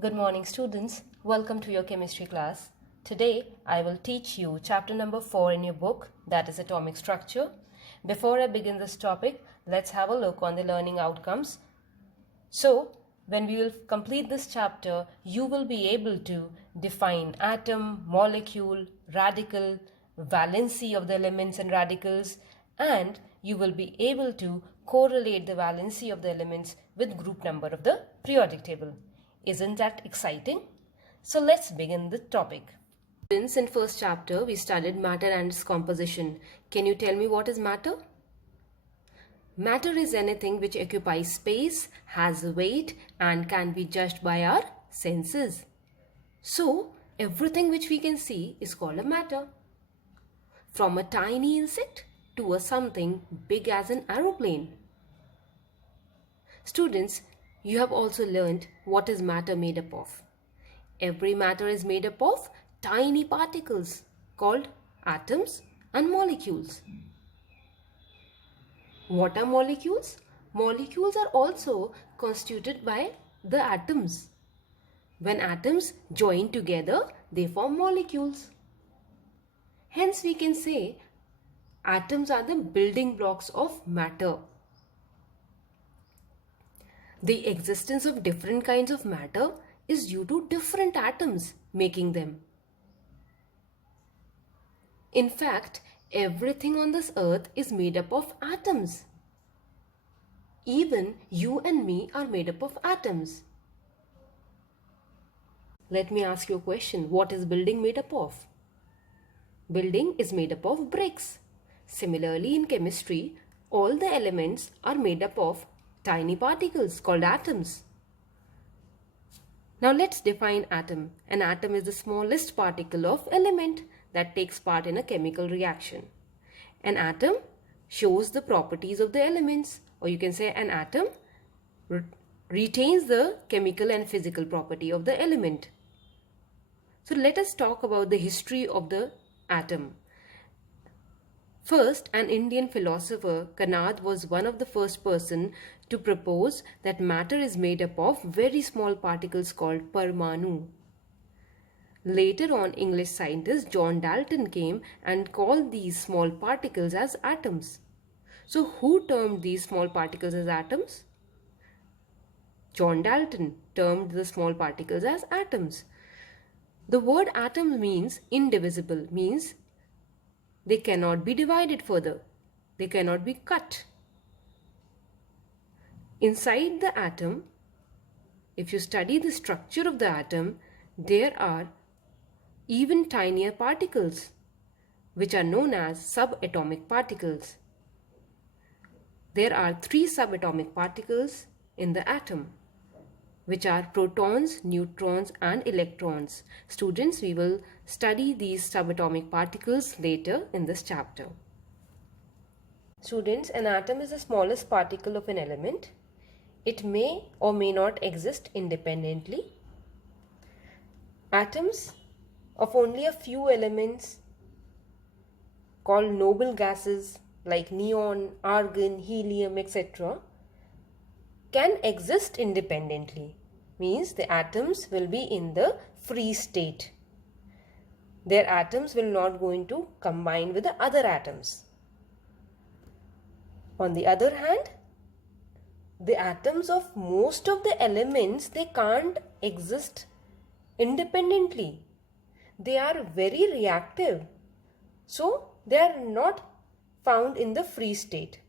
Good morning, students. Welcome to your chemistry class. Today, I will teach you chapter number 4 in your book, that is atomic structure. Before I begin this topic, let's have a look on the learning outcomes. So, when we will complete this chapter, you will be able to define atom, molecule, radical, valency of the elements and radicals, and you will be able to correlate the valency of the elements with group number of the periodic table. Isn't that exciting? So let's begin the topic. Since in first chapter we studied matter and its composition. Can you tell me what is matter? Matter is anything which occupies space, has weight and can be judged by our senses. So everything which we can see is called a matter. From a tiny insect to a something big as an aeroplane. Students, you have also learned what is matter made up of. Every matter is made up of tiny particles called atoms and molecules. What are molecules? Molecules are also constituted by the atoms. When atoms join together, they form molecules. Hence, we can say atoms are the building blocks of matter. The existence of different kinds of matter is due to different atoms making them. In fact, everything on this earth is made up of atoms. Even you and me are made up of atoms. Let me ask you a question. What is building made up of? Building is made up of bricks. Similarly, in chemistry, all the elements are made up of tiny particles called atoms. Now let's define atom. An atom is the smallest particle of element that takes part in a chemical reaction. An atom shows the properties of the elements, or you can say an atom retains the chemical and physical property of the element. So let us talk about the history of the atom. First, an Indian philosopher, Kanad, was one of the first person to propose that matter is made up of very small particles called Parmanu. Later on, English scientist John Dalton came and called these small particles as atoms. So who termed these small particles as atoms? John Dalton termed the small particles as atoms. The word atom means indivisible, means they cannot be divided further. They cannot be cut. Inside the atom, if you study the structure of the atom, there are even tinier particles, which are known as subatomic particles. There are 3 subatomic particles in the atom, which are protons, neutrons and electrons. Students, we will study these subatomic particles later in this chapter. Students, an atom is the smallest particle of an element. It may or may not exist independently. Atoms of only a few elements called noble gases like neon, argon, helium, etc. can exist independently. Means the atoms will be in the free state. Their atoms will not going to combine with the other atoms. On the other hand, the atoms of most of the elements, they can't exist independently. They are very reactive. So they are not found in the free state.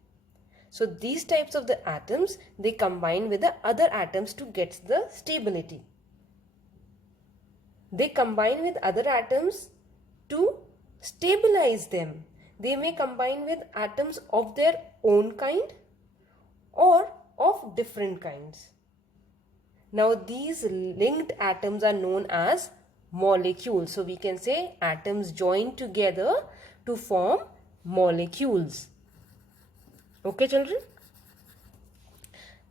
So these types of the atoms, they combine with the other atoms to get the stability. They combine with other atoms to stabilize them. They may combine with atoms of their own kind or of different kinds. Now these linked atoms are known as molecules. So we can say atoms join together to form molecules. Okay, children?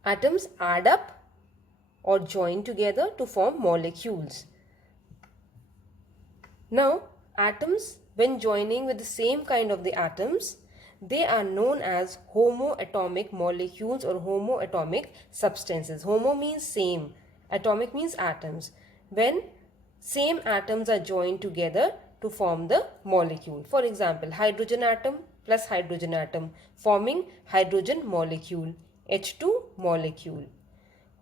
Atoms add up or join together to form molecules. Now, atoms, when joining with the same kind of the atoms, they are known as homoatomic molecules or homoatomic substances. Homo means same Atomic means atoms. When same atoms are joined together to form the molecule. For example, hydrogen atom plus hydrogen atom forming hydrogen molecule, H2 molecule.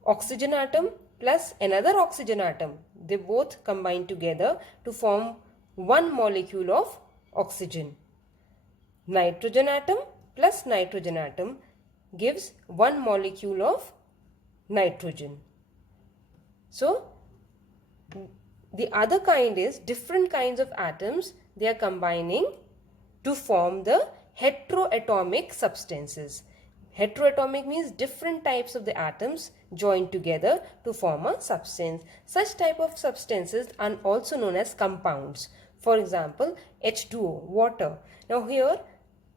Oxygen atom plus another oxygen atom. They both combine together to form one molecule of oxygen. Nitrogen atom plus nitrogen atom gives one molecule of nitrogen. So, the other kind is different kinds of atoms. They are combining to form the heteroatomic substances. Heteroatomic means different types of the atoms joined together to form a substance. Such type of substances are also known as compounds. For example, H2O, water. Now here,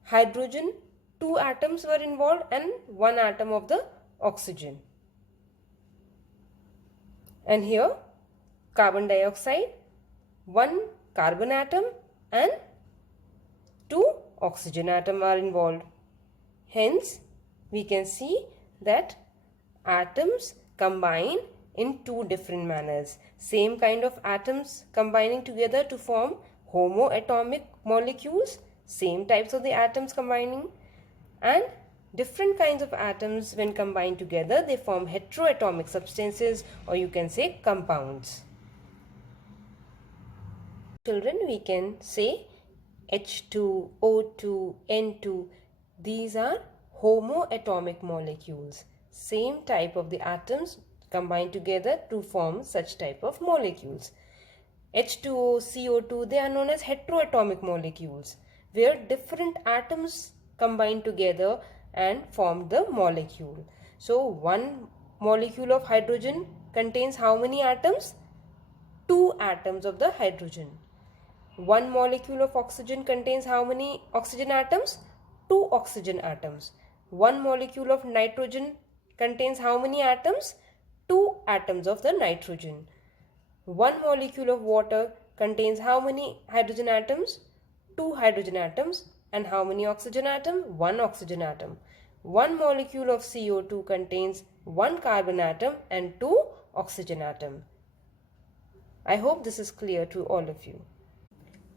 hydrogen, 2 atoms were involved and 1 atom of the oxygen. And here, carbon dioxide, 1 carbon atom and 2 oxygen atom are involved. Hence, we can see that atoms combine in 2 different manners. Same kind of atoms combining together to form homoatomic molecules, same types of the atoms combining, and different kinds of atoms when combined together they form heteroatomic substances, or you can say compounds. Children, we can say H2, O2, N2, these are homoatomic molecules. Same type of the atoms combined together to form such type of molecules. H2O, CO2, they are known as heteroatomic molecules, where different atoms combine together and form the molecule. So, one molecule of hydrogen contains how many atoms? 2 atoms of the hydrogen. One molecule of oxygen contains how many oxygen atoms? 2 oxygen atoms. One molecule of nitrogen contains how many atoms? 2 atoms of the nitrogen. One molecule of water contains how many hydrogen atoms? 2 hydrogen atoms. And how many oxygen atom? 1 oxygen atom. One molecule of CO2 contains 1 carbon atom and 2 oxygen atom. I hope this is clear to all of you.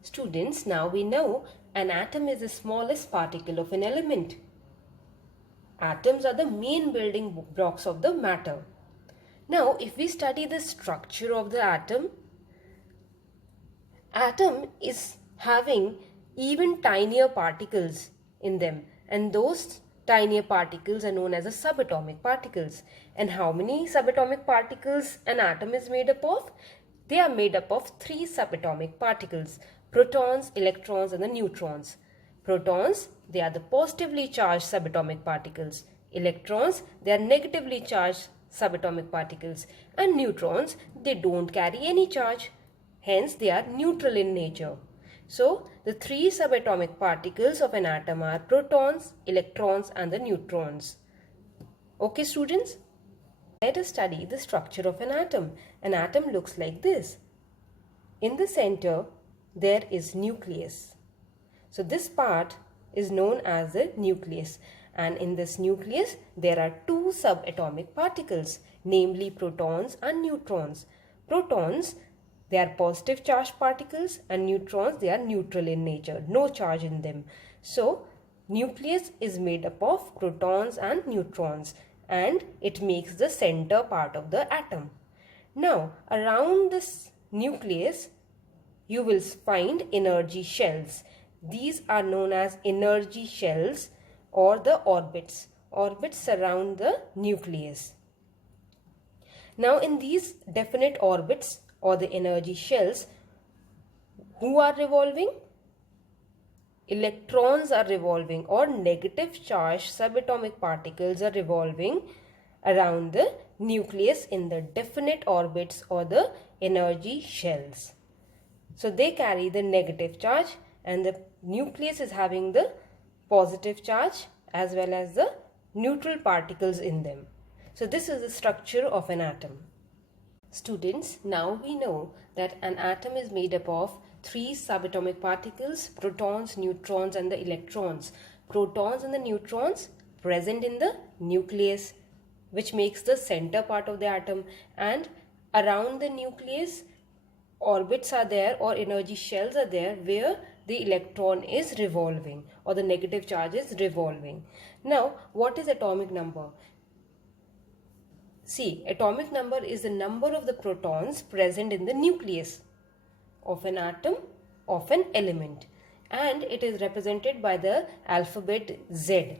Students, now we know an atom is the smallest particle of an element. Atoms are the main building blocks of the matter. Now, if we study the structure of the atom is having even tinier particles in them, and those tinier particles are known as the subatomic particles. And how many subatomic particles an atom is made up of? They are made up of 3 subatomic particles: protons, electrons and the neutrons. Protons, they are the positively charged subatomic particles. Electrons, they are negatively charged subatomic particles. And neutrons, they don't carry any charge. Hence, they are neutral in nature. So, the 3 subatomic particles of an atom are protons, electrons and the neutrons. Okay, students? Let us study the structure of an atom. An atom looks like this. In the center, there is nucleus. So, this part is known as the nucleus. And in this nucleus, there are 2 subatomic particles, namely protons and neutrons. Protons, they are positive charged particles, and neutrons, they are neutral in nature, no charge in them. So, nucleus is made up of protons and neutrons, and it makes the center part of the atom. Now, around this nucleus, you will find energy shells. These are known as energy shells or the orbits. Orbits surround the nucleus. Now, in these definite orbits or the energy shells, who are revolving? Electrons are revolving, or negative charged subatomic particles are revolving around the nucleus in the definite orbits or the energy shells. So they carry the negative charge, and the nucleus is having the positive charge as well as the neutral particles in them. So this is the structure of an atom. Students, now we know that an atom is made up of 3 subatomic particles: protons, neutrons and the electrons. Protons and the neutrons present in the nucleus, which makes the center part of the atom, and around the nucleus orbits are there or energy shells are there where the electron is revolving or the negative charge is revolving. Now, what is atomic number? See, atomic number is the number of the protons present in the nucleus of an atom of an element, and it is represented by the alphabet Z.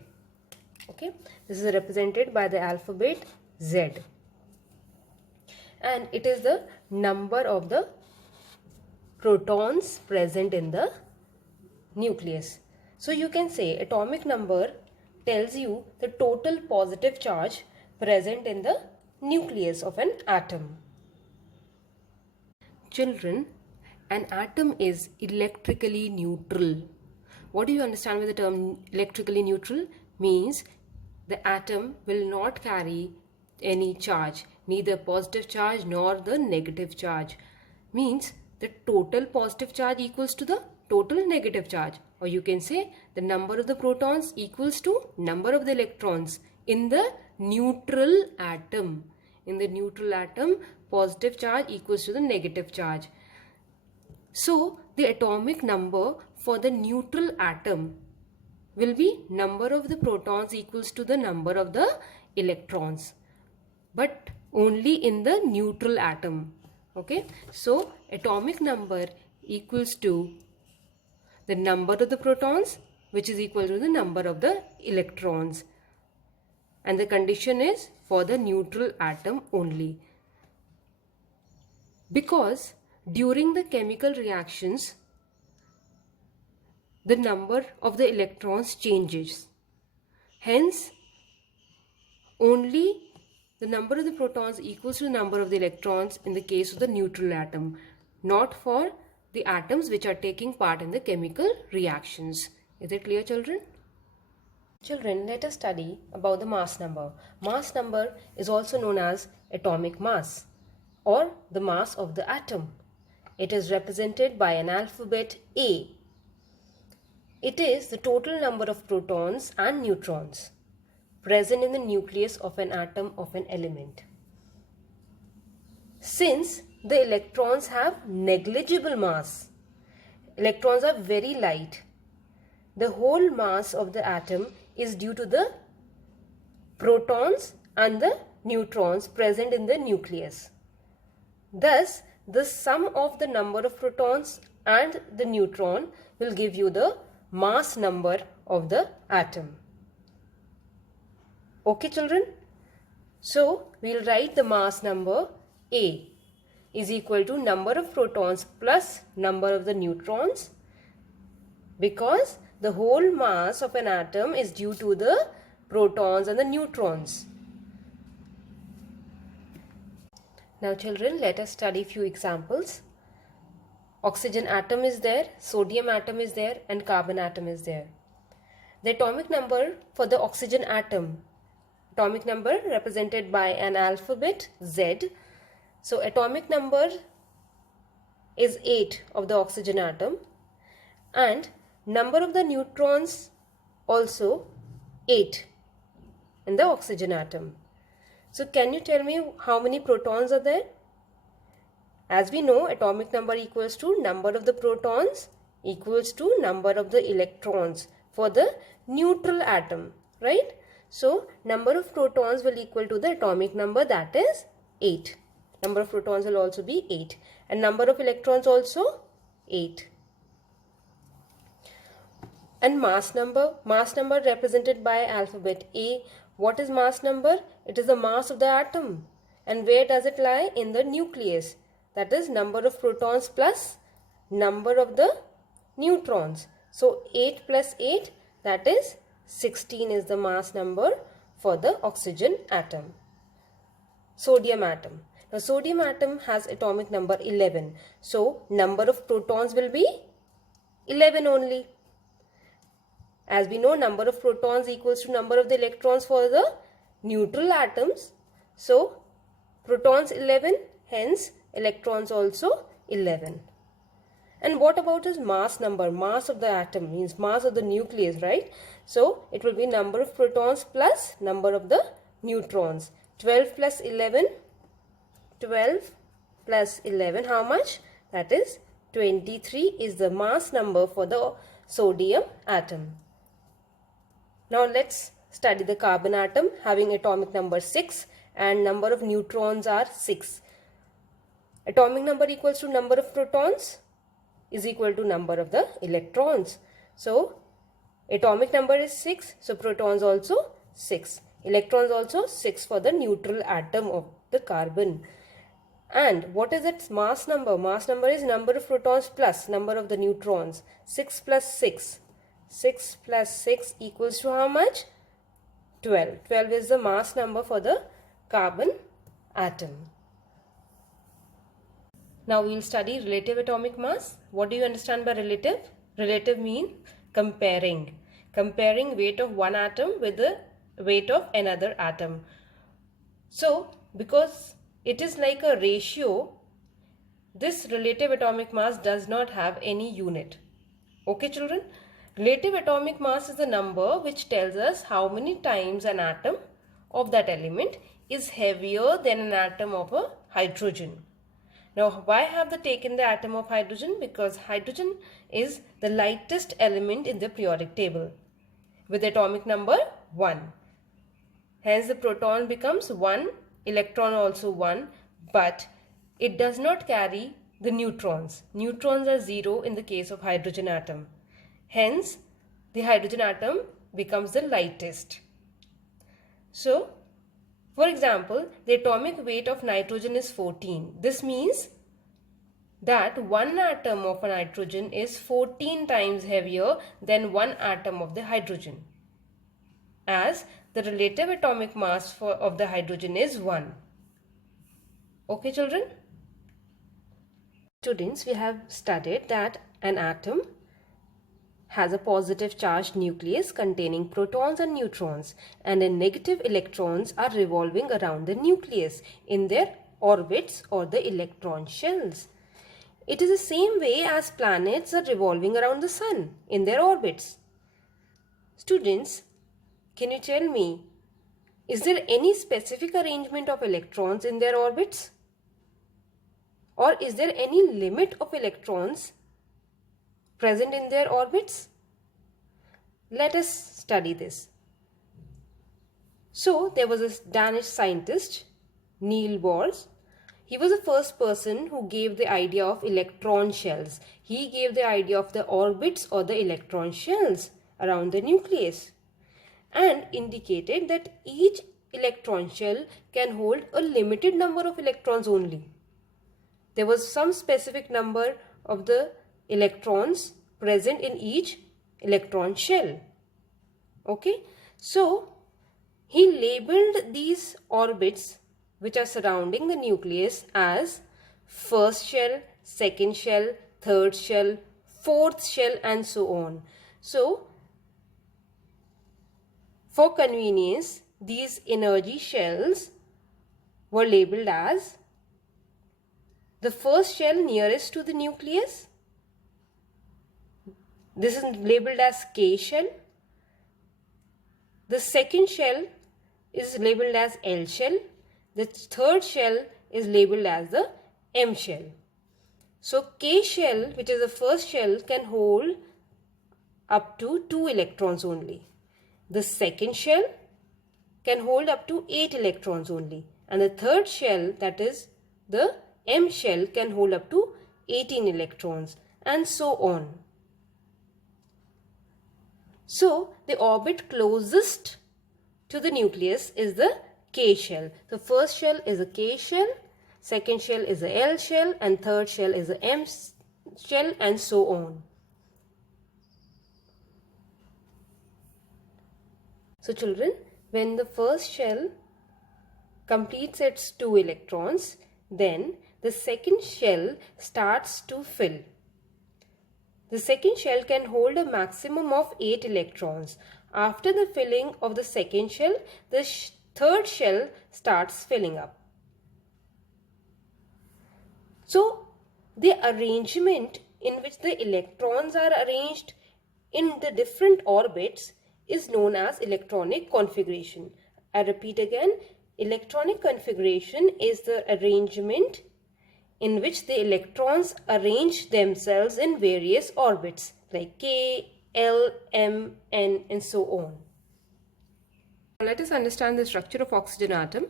Okay, this is represented by the alphabet Z, and it is the number of the protons present in the nucleus. So you can say atomic number tells you the total positive charge present in the nucleus of an atom. Children, an atom is electrically neutral. What do you understand by the term electrically neutral? Means the atom will not carry any charge, neither positive charge nor the negative charge. Means the total positive charge equals to the total negative charge, or you can say the number of the protons equals to number of the electrons in the neutral atom. In the neutral atom, positive charge equals to the negative charge. So the atomic number for the neutral atom will be number of the protons equals to the number of the electrons, but only in the neutral atom. Okay, so atomic number equals to the number of the protons, which is equal to the number of the electrons, and the condition is for the neutral atom only, because during the chemical reactions the number of the electrons changes. Hence, only the number of the protons equals to the number of the electrons in the case of the neutral atom, not for the atoms which are taking part in the chemical reactions. Is it clear, children? Children, let us study about the mass number. Mass number is also known as atomic mass or the mass of the atom. It is represented by an alphabet A. It is the total number of protons and neutrons present in the nucleus of an atom of an element. Since the electrons have negligible mass, electrons are very light, the whole mass of the atom is due to the protons and the neutrons present in the nucleus. Thus, the sum of the number of protons and the neutron will give you the mass number of the atom. Okay, children? So, we will write the mass number A is equal to number of protons plus number of the neutrons, because the whole mass of an atom is due to the protons and the neutrons. Now children, let us study few examples. Oxygen atom is there, sodium atom is there, and carbon atom is there. The atomic number for the oxygen atom, atomic number represented by an alphabet Z. So atomic number is 8 of the oxygen atom, and number of the neutrons also 8 in the oxygen atom. So can you tell me how many protons are there? As we know, atomic number equals to number of the protons equals to number of the electrons for the neutral atom, right? So number of protons will equal to the atomic number, that is 8. Number of protons will also be 8, and number of electrons also 8. And mass number represented by alphabet A. What is mass number? It is the mass of the atom. And where does it lie? In the nucleus. That is number of protons plus number of the neutrons. So 8 plus 8, that is 16 is the mass number for the oxygen atom. Sodium atom. Now sodium atom has atomic number 11. So number of protons will be 11 only. As we know, number of protons equals to number of the electrons for the neutral atoms. So protons 11, hence electrons also 11. And what about his mass number? Mass of the atom means mass of the nucleus, right? So it will be number of protons plus number of the neutrons. 12 plus 11. 12 plus 11, how much? That is 23 is the mass number for the sodium atom. Now let's study the carbon atom having atomic number 6 and number of neutrons are 6. Atomic number equals to number of protons is equal to number of the electrons. So atomic number is 6, so protons also 6. Electrons also 6 for the neutral atom of the carbon. And what is its mass number? Mass number is number of protons plus number of the neutrons. 6 plus 6. 6 plus 6 equals to how much? 12. 12 is the mass number for the carbon atom. Now we will study relative atomic mass. What do you understand by relative? Relative means comparing. Comparing weight of one atom with the weight of another atom. So, because it is like a ratio, this relative atomic mass does not have any unit. Okay children? Relative atomic mass is the number which tells us how many times an atom of that element is heavier than an atom of a hydrogen. Now why have they taken the atom of hydrogen? Because hydrogen is the lightest element in the periodic table with atomic number 1. Hence the proton becomes 1, electron also 1, but it does not carry the neutrons. Neutrons are 0 in the case of hydrogen atom. Hence the hydrogen atom becomes the lightest. So for example, the atomic weight of nitrogen is 14. This means that one atom of a nitrogen is 14 times heavier than one atom of the hydrogen, as the relative atomic mass of the hydrogen is 1. Okay children? Students, we have studied that an atom has a positive charged nucleus containing protons and neutrons, and the negative electrons are revolving around the nucleus in their orbits or the electron shells. It is the same way as planets are revolving around the sun in their orbits. Students, can you tell me, is there any specific arrangement of electrons in their orbits? Or is there any limit of electrons present in their orbits? Let us study this. So there was a Danish scientist, Niels Bohr. He was the first person who gave the idea of electron shells. He gave the idea of the orbits or the electron shells around the nucleus and indicated that each electron shell can hold a limited number of electrons only. There was some specific number of the electrons present in each electron shell. Okay, so he labeled these orbits which are surrounding the nucleus as first shell, second shell, third shell, fourth shell, and so on. So for convenience, these energy shells were labeled as the first shell nearest to the nucleus. This is labeled as K shell. The second shell is labeled as L shell. The third shell is labeled as the M shell. So K shell, which is the first shell, can hold up to 2 electrons only. The second shell can hold up to 8 electrons only. And the third shell, that is the M shell, can hold up to 18 electrons, and so on. So the orbit closest to the nucleus is the K shell. The first shell is a K shell, second shell is a L shell, and third shell is a M shell, and so on. So children, when the first shell completes its 2 electrons, then the second shell starts to fill. The second shell can hold a maximum of 8 electrons. After the filling of the second shell, the third shell starts filling up. So the arrangement in which the electrons are arranged in the different orbits is known as electronic configuration. I repeat again, Electronic configuration is the arrangement in which the electrons arrange themselves in various orbits like K, L, M, N, and so on. Let us understand the structure of oxygen atom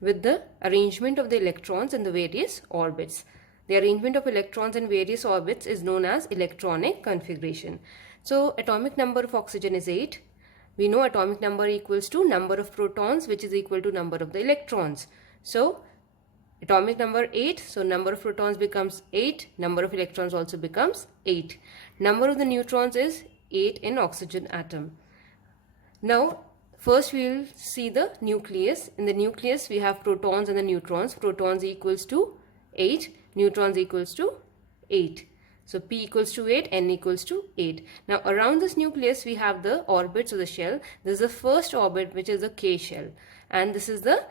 with the arrangement of the electrons in the various orbits. The arrangement of electrons in various orbits is known as electronic configuration. So atomic number of oxygen is 8. We know atomic number equals to number of protons, which is equal to number of the electrons. So atomic number 8, so number of protons becomes 8, number of electrons also becomes 8. Number of the neutrons is 8 in oxygen atom. Now first we will see the nucleus. In the nucleus we have protons and the neutrons. Protons equals to 8, neutrons equals to 8. So P equals to 8, N equals to 8. Now around this nucleus we have the orbits of the shell. This is the first orbit, which is the K shell, and this is the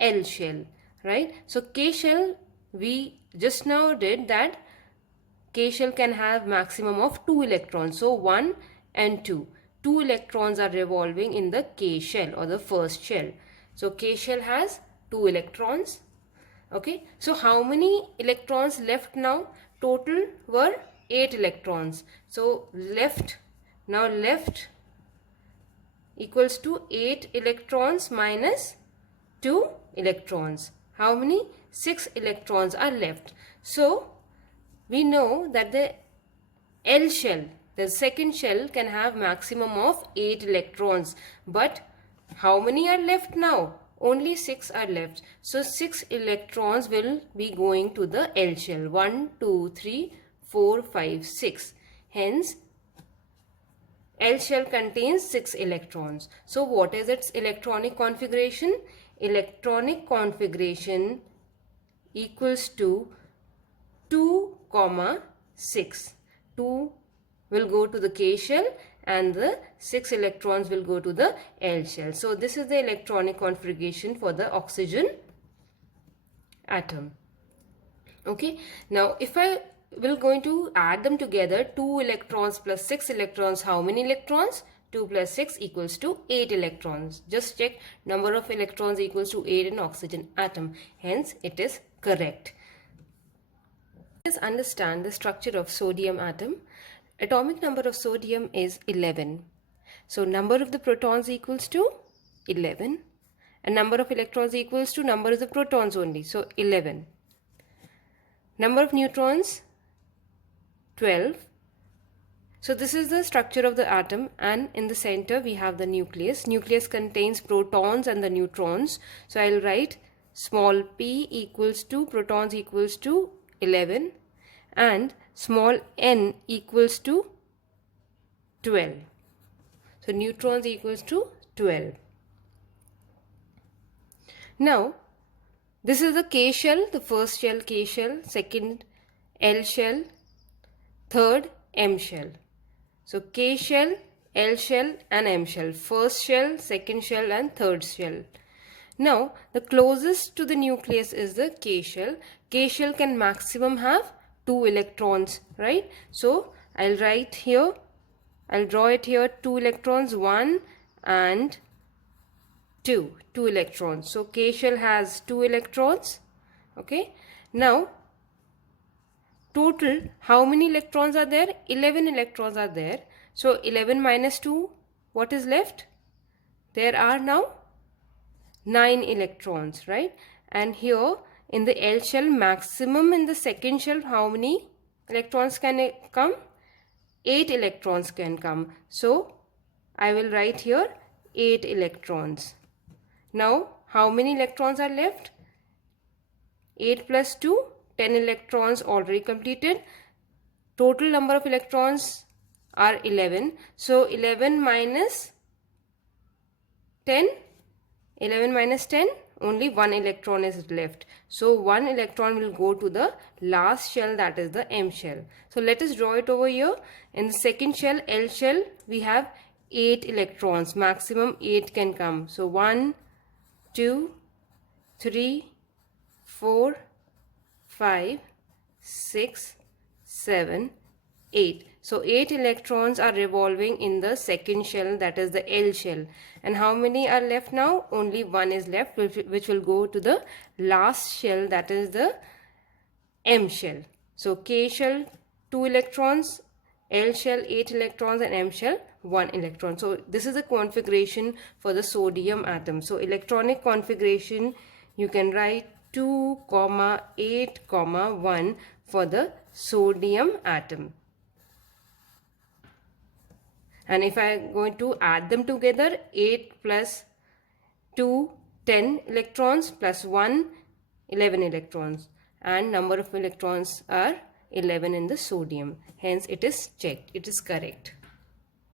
L shell, right? So K shell, we just now did that K shell can have maximum of 2 electrons. So 1 and 2. 2 electrons are revolving in the K shell or the first shell. So K shell has 2 electrons. Okay, so how many electrons left now? Total were 8 electrons. So left equals to 8 electrons minus 2 electrons. How many? 6 electrons are left. So we know that the L shell, the second shell, can have maximum of 8 electrons. But how many are left now? Only 6 are left. So 6 electrons will be going to the L shell. 1, 2, 3, 4, 5, 6. Hence, L shell contains 6 electrons. So what is its electronic configuration? Electronic configuration equals to 2, 6. 2 will go to the K shell and the 6 electrons will go to the L shell. So this is the electronic configuration for the oxygen atom. Okay, now if I will going to add them together, 2 electrons plus 6 electrons, how many electrons? 2 plus 6 equals to 8 electrons. Just check, number of electrons equals to 8 in oxygen atom. Hence it is correct. Let us understand the structure of sodium atom. Atomic number of sodium is 11. So number of the protons equals to 11 and number of electrons equals to number of the protons only. So 11. Number of neutrons 12. So this is the structure of the atom, and in the center we have the nucleus. Nucleus contains protons and the neutrons. So I'll write small p equals to protons equals to 11 and small n equals to 12. So neutrons equals to 12. Now this is the K shell, the first shell K shell, second L shell, third M shell. So K shell, L shell and M shell. First shell, second shell and third shell. Now the closest to the nucleus is the K shell. K shell can maximum have 2 electrons, right? So I'll write here, I'll draw it here, 2 electrons, 1 and 2 electrons. So K shell has 2 electrons. Okay, now total how many electrons are there? 11 electrons are there. So 11 minus 2, what is left? There are now 9 electrons, right? And here in the L shell, maximum in the second shell, how many electrons can come? 8 electrons can come. So I will write here 8 electrons. Now how many electrons are left? 8 plus 2, 10 electrons already completed. Total number of electrons are 11. So 11 minus 10, 11 minus 10, only 1 electron is left. So 1 electron will go to the last shell, that is the M shell. So let us draw it over here. In the second shell, L shell, we have 8 electrons. Maximum 8 can come. So 1, 2, 3, 4, 5, 6, 7, 8. So 8 electrons are revolving in the second shell, that is the L shell. And how many are left now? Only one is left, which will go to the last shell, that is the M shell. So K shell 2 electrons, L shell 8 electrons, and M shell 1 electron. So this is the configuration for the sodium atom. So electronic configuration, you can write 2, 8, 1 for the sodium atom. And if I am going to add them together, 8 plus 2, 10 electrons, plus 1, 11 electrons. And number of electrons are 11 in the sodium. Hence it is checked. It is correct.